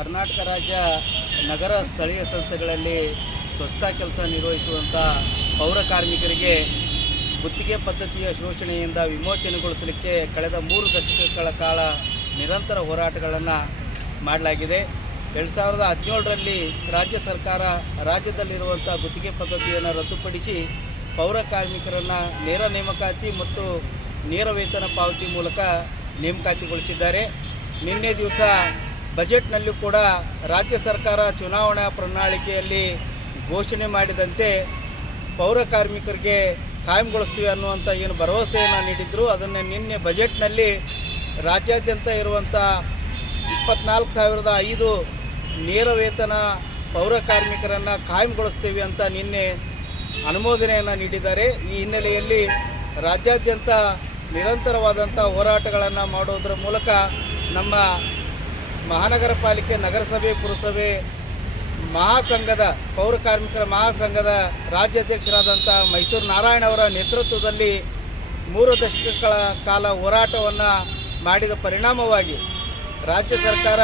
ಕರ್ನಾಟಕ ರಾಜ್ಯ ನಗರ ಸ್ಥಳೀಯ ಸಂಸ್ಥೆಗಳಲ್ಲಿ ಸ್ವಚ್ಛತಾ ಕೆಲಸ ನಿರ್ವಹಿಸುವಂಥ ಪೌರ ಕಾರ್ಮಿಕರಿಗೆ ಗುತ್ತಿಗೆ ಪದ್ಧತಿಯ ಶೋಷಣೆಯಿಂದ ವಿಮೋಚನೆಗೊಳಿಸಲಿಕ್ಕೆ ಕಳೆದ ಮೂರು ದಶಕಗಳ ಕಾಲ ನಿರಂತರ ಹೋರಾಟಗಳನ್ನು ಮಾಡಲಾಗಿದೆ. ಎರಡು ಸಾವಿರದ ಹದಿನೇಳರಲ್ಲಿ ರಾಜ್ಯ ಸರ್ಕಾರ ರಾಜ್ಯದಲ್ಲಿರುವಂಥ ಗುತ್ತಿಗೆ ಪದ್ಧತಿಯನ್ನು ರದ್ದುಪಡಿಸಿ ಪೌರ ಕಾರ್ಮಿಕರನ್ನು ನೇರ ನೇಮಕಾತಿ ಮತ್ತು ನೇರ ವೇತನ ಪಾವತಿ ಮೂಲಕ ನೇಮಕಾತಿಗೊಳಿಸಿದ್ದಾರೆ. ನಿನ್ನೆ ದಿವಸ ಬಜೆಟ್ನಲ್ಲೂ ಕೂಡ ರಾಜ್ಯ ಸರ್ಕಾರ ಚುನಾವಣಾ ಪ್ರಣಾಳಿಕೆಯಲ್ಲಿ ಘೋಷಣೆ ಮಾಡಿದಂತೆ ಪೌರ ಕಾರ್ಮಿಕರಿಗೆ ಕಾಯಂಗೊಳಿಸ್ತೀವಿ ಅನ್ನುವಂಥ ಏನು ಭರವಸೆಯನ್ನು ನೀಡಿದ್ರು. ಅದನ್ನು ನಿನ್ನೆ ಬಜೆಟ್ನಲ್ಲಿ ರಾಜ್ಯಾದ್ಯಂತ ಇರುವಂಥ ಇಪ್ಪತ್ನಾಲ್ಕು ಸಾವಿರದ ಐದು ನೇರ ವೇತನ ಪೌರ ಕಾರ್ಮಿಕರನ್ನು ಕಾಯಂಗೊಳಿಸ್ತೀವಿ ಅಂತ ನಿನ್ನೆ ಅನುಮೋದನೆಯನ್ನು ನೀಡಿದ್ದಾರೆ. ಈ ಹಿನ್ನೆಲೆಯಲ್ಲಿ ರಾಜ್ಯಾದ್ಯಂತ ನಿರಂತರವಾದಂಥ ಹೋರಾಟಗಳನ್ನು ಮಾಡೋದರ ಮೂಲಕ ನಮ್ಮ ಮಹಾನಗರ ಪಾಲಿಕೆ ನಗರಸಭೆ, ಪುರಸಭೆ, ಮಹಾಸಂಘದ ಪೌರ ಕಾರ್ಮಿಕರ ಮಹಾಸಂಘದ ರಾಜ್ಯಾಧ್ಯಕ್ಷರಾದಂಥ ಮೈಸೂರು ನಾರಾಯಣ ಅವರ ನೇತೃತ್ವದಲ್ಲಿ ಮೂರು ದಶಕಗಳ ಕಾಲ ಹೋರಾಟವನ್ನು ಮಾಡಿದ ಪರಿಣಾಮವಾಗಿ ರಾಜ್ಯ ಸರ್ಕಾರ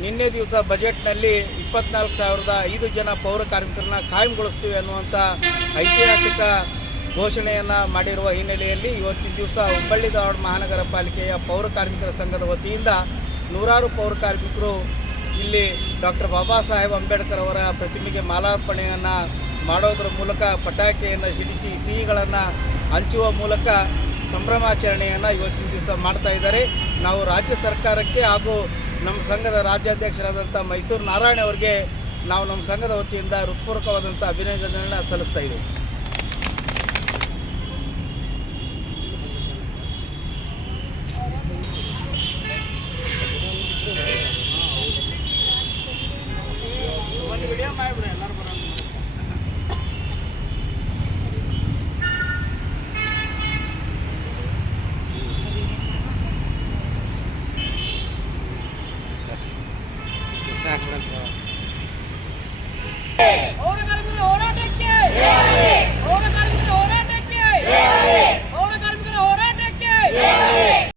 ನಿನ್ನೆ ದಿವಸ ಬಜೆಟ್ನಲ್ಲಿ ಇಪ್ಪತ್ನಾಲ್ಕು ಸಾವಿರದ ಐದು ಜನ ಪೌರ ಕಾರ್ಮಿಕರನ್ನ ಕಾಯಂಗೊಳಿಸ್ತೀವಿ ಅನ್ನುವಂಥ ಐತಿಹಾಸಿಕ ಘೋಷಣೆಯನ್ನು ಮಾಡಿರುವ ಹಿನ್ನೆಲೆಯಲ್ಲಿ ಇವತ್ತಿನ ದಿವಸ ಹುಬ್ಬಳ್ಳಿ ಧಾರವಾಡ ಮಹಾನಗರ ಪಾಲಿಕೆಯ ಪೌರ ಕಾರ್ಮಿಕರ ಸಂಘದ ವತಿಯಿಂದ ನೂರಾರು ಪೌರ ಕಾರ್ಮಿಕರು ಇಲ್ಲಿ ಡಾಕ್ಟರ್ ಬಾಬಾ ಸಾಹೇಬ್ ಅಂಬೇಡ್ಕರ್ ಅವರ ಪ್ರತಿಮೆಗೆ ಮಾಲಾರ್ಪಣೆಯನ್ನು ಮಾಡೋದ್ರ ಮೂಲಕ ಪಟಾಕಿಯನ್ನು ಸಿಡಿಸಿ ಸಿಹಿಗಳನ್ನು ಹಂಚುವ ಮೂಲಕ ಸಂಭ್ರಮಾಚರಣೆಯನ್ನು ಇವತ್ತಿನ ದಿವಸ ಮಾಡ್ತಾ ಇದ್ದಾರೆ. ನಾವು ರಾಜ್ಯ ಸರ್ಕಾರಕ್ಕೆ ಹಾಗೂ ನಮ್ಮ ಸಂಘದ ರಾಜ್ಯಾಧ್ಯಕ್ಷರಾದಂಥ ಮೈಸೂರು ನಾರಾಯಣ ಅವರಿಗೆ ನಾವು ನಮ್ಮ ಸಂಘದ ವತಿಯಿಂದ ಹೃತ್ಪೂರ್ವಕವಾದಂಥ ಅಭಿನಂದನೆಗಳನ್ನ ಸಲ್ಲಿಸ್ತಾ ಇದ್ದೀವಿ. Thank you.